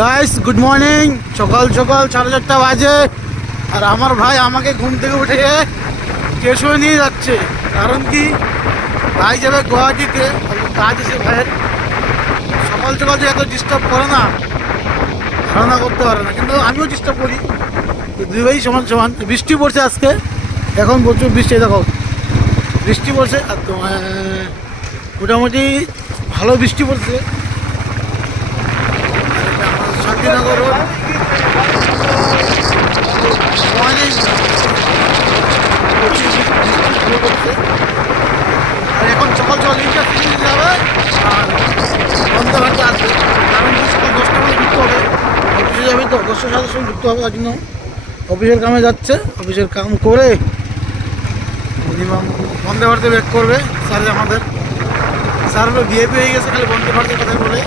Guys good morning. সকাল সকাল 4:30 বাজে আর আমার ভাই আমাকে ঘুম থেকে উঠে স্টেশনে নিয়ে যাচ্ছে। কারণ কি, ভাই যাবে গুয়াহাটিতে, কাজ আছে ভাইয়ের। সকাল সকাল যে এত ডিস্টার্ব করে না, ধারণা করতে পারে না, কিন্তু আমিও ডিস্টার্ব করি। দুই ভাই সমান সমান। বৃষ্টি পড়ছে আজকে, এখন প্রচুর বৃষ্টি। দেখো বৃষ্টি পড়ছে, আর তোমার মোটামুটি ভালো বৃষ্টি পড়ছে। শান্তিনগর রোড অনেক আর এখন সকাল সকাল ইন্টারসিটি যাবে আর বন্ধ ঘাটে আসবে। কারণ কি, সকাল 10টা মধ্যে ঢুকতে হবে, অফিসে যাবে তো 10:07 সময় ঢুকতে হবে। তার জন্য অফিসের কামে যাচ্ছে, অফিসের কাম করে মিনিমাম বন্ধে ভারতে ব্যাক করবে। স্যার আমাদের স্যার হলো ভিআইপি হয়ে গেছে, খালি বন্ধে ভারতের কথা বলে।